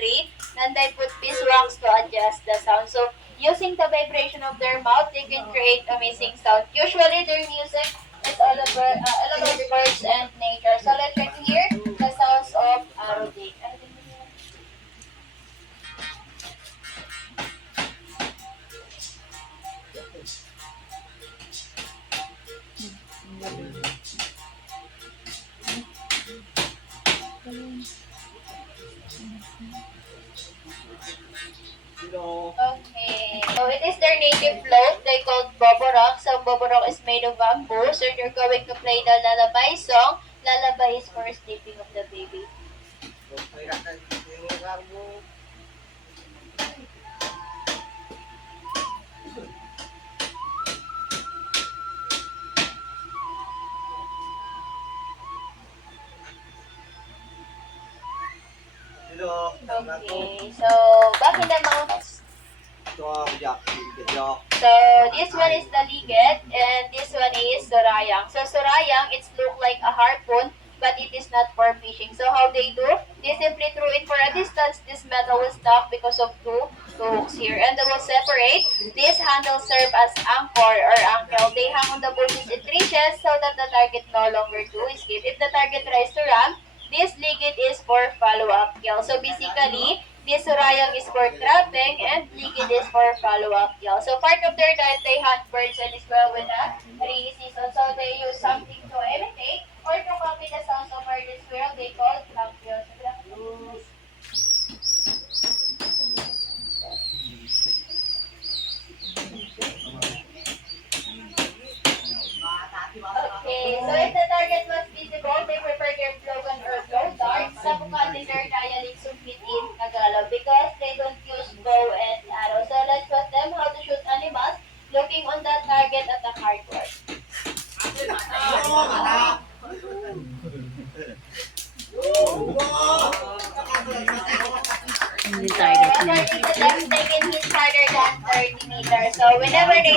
3. And they put beeswax to adjust the sound. So using the vibration of their mouth, they can create amazing sound. Usually their music is all about birds and nature. So let's try to hear the sounds of arrowdate. Okay. So it is their native float. They called boborok. So boborok is made of bamboo. So they're going to play the lullaby song. Lullaby is for sleeping of the baby. Okay. So back in the mountains. So this one is the liget and this one is surayang. So surayang, it's look like a harpoon, but it is not for fishing. So how they do? They simply throw it for a distance. This metal will stop because of two hooks here, and they will separate. This handle serve as anchor or ankle. They hang on the bushes it reaches so that the target no longer to escape. If the target tries to run, this ligid is for follow-up kill. So basically, this surayang is for trapping and ligid is for follow-up kill. So part of their diet, they hunt birds and as well with the rainy season. So they use something to imitate or to copy the sounds of our squirrel. They call lampion. Okay, so if the target was visible, they prepare their slogan or blow darts. Sa bukal din their dialect sumpitin Tagalog because they don't use bow and arrow. So let's show them how to shoot animals looking on the target at the cardboard. Hindi target na. According to them, they can hit harder than 30 meters. So whenever they